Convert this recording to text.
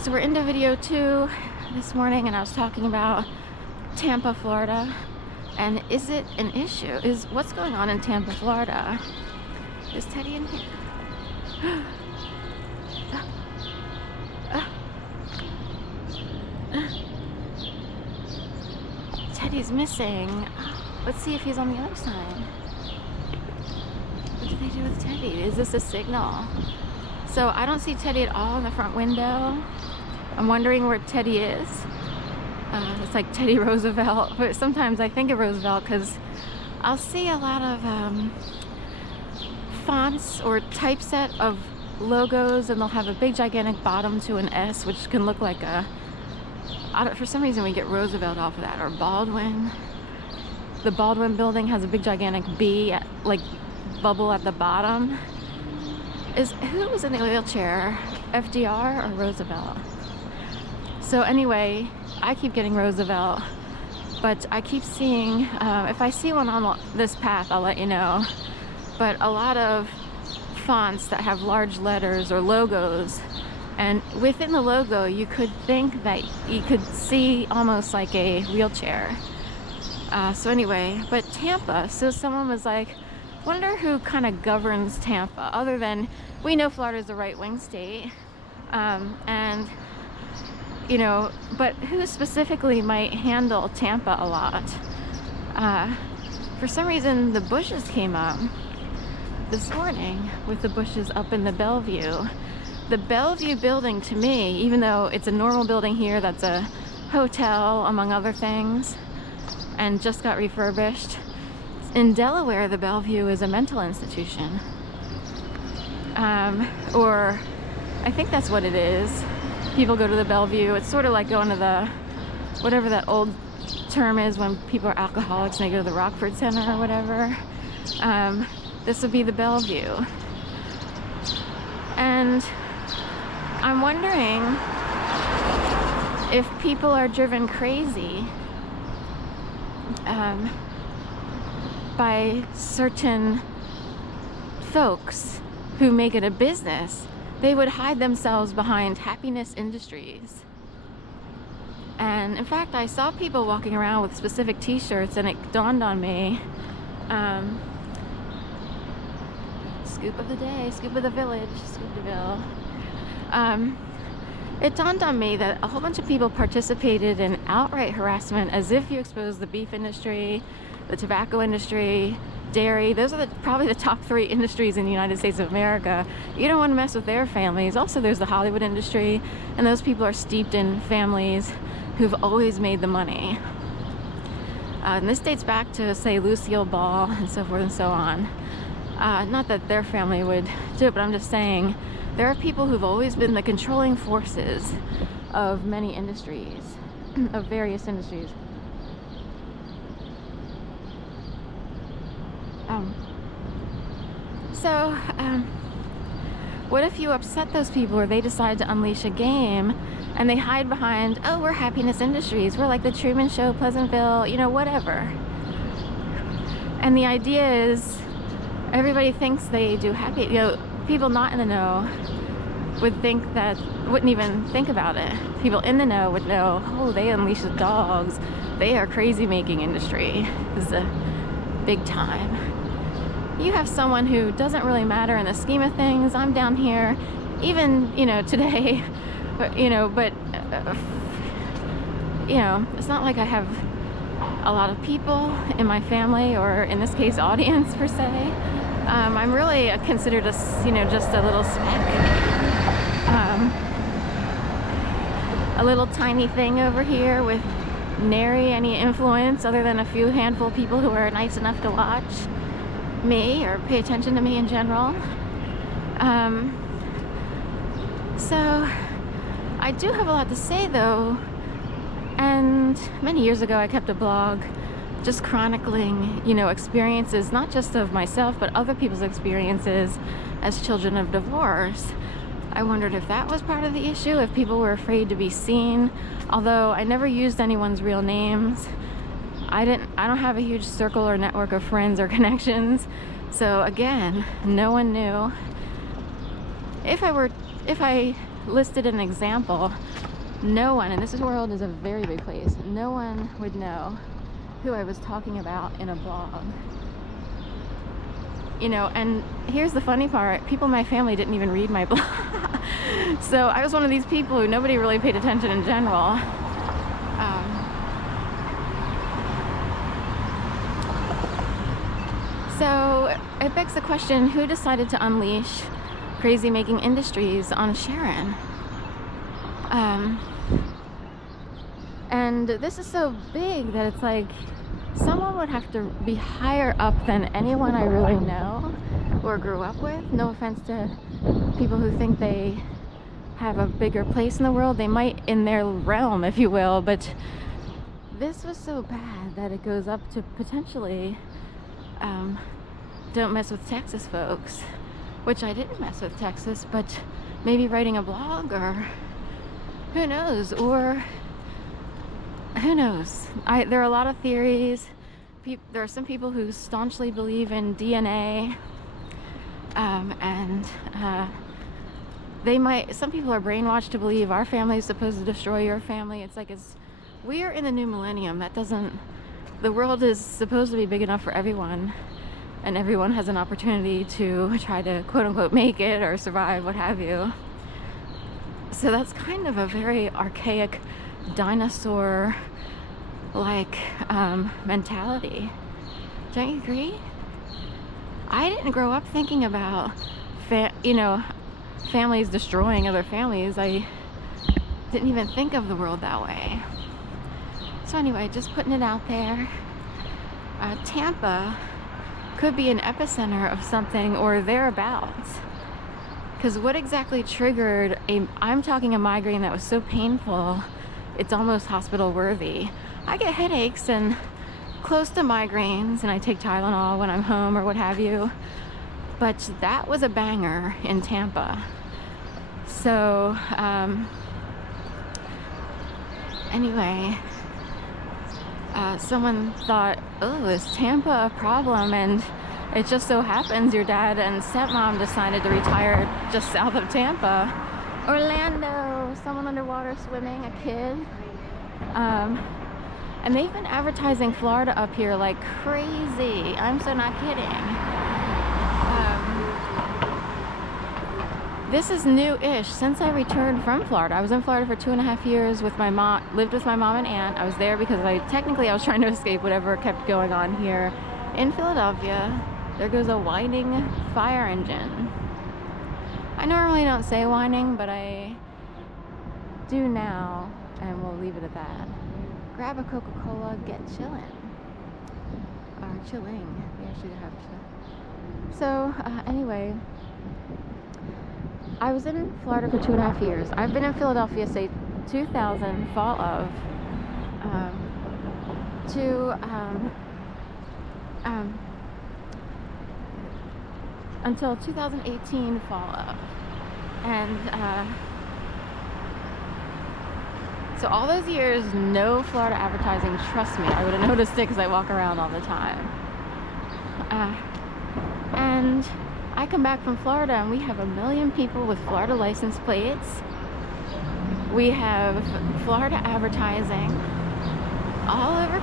So we're into video 2 this morning, and I was talking about Tampa, Florida. And is it an issue? What's going on in Tampa, Florida? Is Teddy in here? Teddy's missing. Let's see if he's on the other side. What did they do with Teddy? Is this a signal? So I don't see Teddy at all in the front window. I'm wondering where Teddy is. It's like Teddy Roosevelt, but sometimes I think of Roosevelt because I'll see a lot of fonts or typeset of logos, and they'll have a big gigantic bottom to an S, which can look like for some reason we get Roosevelt off of that, or Baldwin. The Baldwin building has a big gigantic B, like bubble at the bottom. Who was in the wheelchair? FDR or Roosevelt? So anyway, I keep getting Roosevelt, but I keep seeing, if I see one on this path, I'll let you know. But a lot of fonts that have large letters or logos, and within the logo you could think that you could see almost like a wheelchair. So anyway, but Tampa, so someone was like, wonder who kind of governs Tampa, other than we know Florida is a right-wing state, and you know, but who specifically might handle Tampa a lot? For some reason the Bushes came up this morning, with the Bushes up in the Bellevue. The Bellevue building, to me, even though it's a normal building here that's a hotel among other things and just got refurbished, in Delaware the Bellevue is a mental institution, or I think that's what it is. People go to the Bellevue. It's sort of like going to the, whatever that old term is when people are alcoholics and they go to the Rockford Center or whatever. This would be the Bellevue. And I'm wondering if people are driven crazy by certain folks who make it a business. They would hide themselves behind happiness industries. And in fact, I saw people walking around with specific t-shirts, and it dawned on me, scoop of the day, scoop of the village, Scoopville. It dawned on me that a whole bunch of people participated in outright harassment, as if you expose the beef industry, the tobacco industry, dairy. Those are probably the top 3 industries in the United States of America. You don't want to mess with their families. Also, there's the Hollywood industry, and those people are steeped in families who've always made the money. And this dates back to, say, Lucille Ball and so forth and so on. Not that their family would do it, but I'm just saying there are people who've always been the controlling forces of many industries, of various industries. What if you upset those people, or they decide to unleash a game and they hide behind, oh, we're happiness industries, we're like the Truman Show, Pleasantville, you know, whatever. And the idea is everybody thinks they do happy, you know, people not in the know would think that, wouldn't even think about it. People in the know would know, oh, they unleash the dogs, they are crazy-making industry. This is a big time. You have someone who doesn't really matter in the scheme of things. I'm down here, even, you know, today, you know, but, you know, it's not like I have a lot of people in my family, or in this case, audience, per se. I'm really considered you know, just a little speck. A little tiny thing over here with nary any influence other than a few handful of people who are nice enough to watch me or pay attention to me in general. So I do have a lot to say, though, and many years ago I kept a blog just chronicling, you know, experiences not just of myself but other people's experiences as children of divorce. I wondered if that was part of the issue, if people were afraid to be seen, although I never used anyone's real names. I don't have a huge circle or network of friends or connections, so again, no one knew. If I listed an example, no one, and this world is a very big place, no one would know who I was talking about in a blog. You know, and here's the funny part, people in my family didn't even read my blog. So I was one of these people who nobody really paid attention in general. So it begs the question, who decided to unleash Crazymaking Industries on Sharon? And this is so big that it's like someone would have to be higher up than anyone I really know or grew up with. No offense to people who think they have a bigger place in the world. They might in their realm, if you will, but this was so bad that it goes up to potentially don't mess with Texas folks, which I didn't mess with Texas, but maybe writing a blog, or who knows, or who knows. There are a lot of theories. There are some people who staunchly believe in DNA, and some people are brainwashed to believe our family is supposed to destroy your family. It's like, we're in the new millennium. The world is supposed to be big enough for everyone, and everyone has an opportunity to try to quote unquote make it or survive, what have you. So that's kind of a very archaic dinosaur like mentality. Don't you agree? I didn't grow up thinking about families destroying other families. I didn't even think of the world that way. So anyway, just putting it out there. Tampa could be an epicenter of something or thereabouts. Because what exactly triggered I'm talking a migraine that was so painful, it's almost hospital worthy. I get headaches and close to migraines, and I take Tylenol when I'm home or what have you. But that was a banger in Tampa. So, anyway, someone thought, oh, is Tampa a problem? And it just so happens your dad and stepmom decided to retire just south of Tampa. Orlando, someone underwater swimming, a kid. And they've been advertising Florida up here like crazy. I'm so not kidding. This is new-ish. Since I returned from Florida, I was in Florida for 2.5 years with my mom, lived with my mom and aunt. I was there because I was trying to escape whatever kept going on here in Philadelphia. There goes a whining fire engine. I normally don't say whining, but I do now, and we'll leave it at that. Grab a Coca-Cola, get chillin'. Or chilling. We actually have to. So, anyway, I was in Florida for 2.5 years. I've been in Philadelphia, say, 2000, fall of, until 2018, fall of. And, so all those years, no Florida advertising, trust me, I would have noticed it because I walk around all the time. And I come back from Florida and we have 1 million people with Florida license plates. We have Florida advertising all over